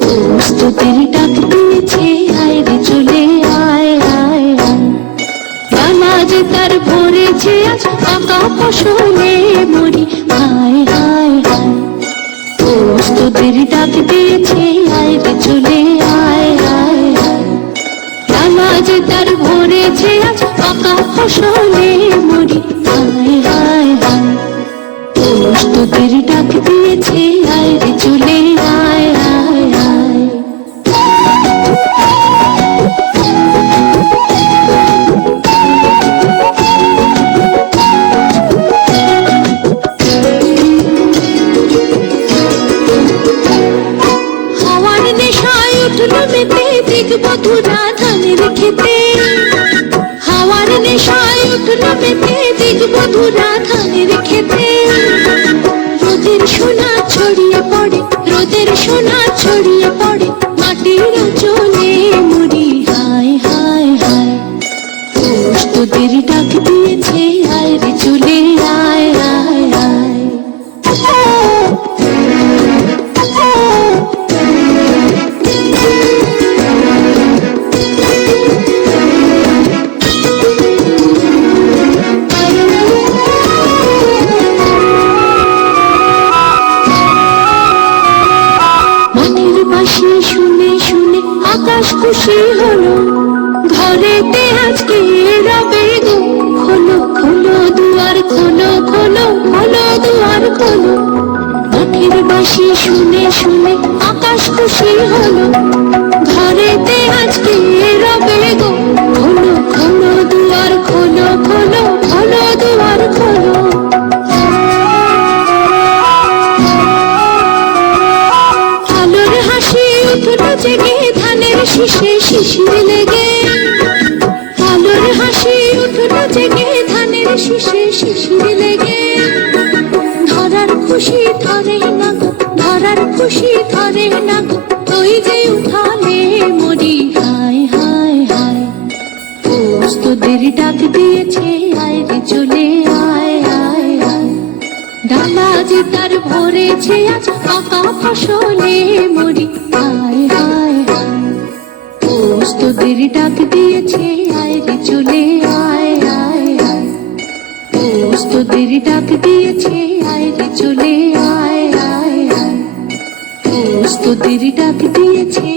প্রস্তুতির ডাক দিয়েছে, আয় রে চলে আয় আয় আয়। ডানা যে তার ভরেছে আজ পাকা ফসলে মরি, হায় হায় হায়। প্রস্তুতির ডাক দিয়েছে, আয় রে চলে আয় আয় আয়। ডানা যে তার ভরেছে আজ পাকা ফসলে মরি, হায় হায় হায়। প্রস্তুতির ডাক দিয়েছে, আয় রে চলে আয় আয় আয়। হাওয়ার নেশায় উঠলো মেতে, দেখবো ধুরা ধানের খেতে। হাওয়ার নেশায় উঠলো মেতে, দেখবো ধুরা ধানের খেতে। রোদের সোনা ছড়িয়ে পড়ে, রোদের সোনা ছড়িয়ে পড়ে, মাটির চলে মরি, হায় হায় হায়। প্রস্তুতির ডাক দিয়েছে, আয় রে চলে আয় আয় আয়। মাটির বাঁশি শুনে শুনে আকাশ খুশি হলো, ঘরেতে আজকে রবে গো। খোলো খোলো দুয়ার খোলো, খোলো খোলো দুয়ার খোলো। মাটির বাঁশি শুনে শুনে আকাশ খুশি হলো, ঘরেতে আজকে রবে গো। খোলো খোলো দুয়ার খোলো, খোলো খোলো দুয়ার খোলো। আলোর হাসি উঠলো জেগে, ধানের শীষে শিশির লেগে। আলোর হাসি উঠলো জেগে, ধানের শীষে শিশির লেগে। ধরার খুশি ধরে না গো, ধরার খুশি ধরে না গো, ওই যে উঠালে মরি, হায় হায় হায়। প্রস্তুতির ডাক দিয়েছে, আয় রে চলে আয় আয় আয়। ডানা যে তার ভরেছে আজ পাকা ফসলে মরি, হায় হায় হায়। প্রস্তুতির ডাক দিয়েছে, আয় রে চলে আয় আয় আয়। প্রস্তুতির ডাক দিয়েছে, আয় রে চলে আয় আয় আয়। প্রস্তুতির ডাক দিয়েছে।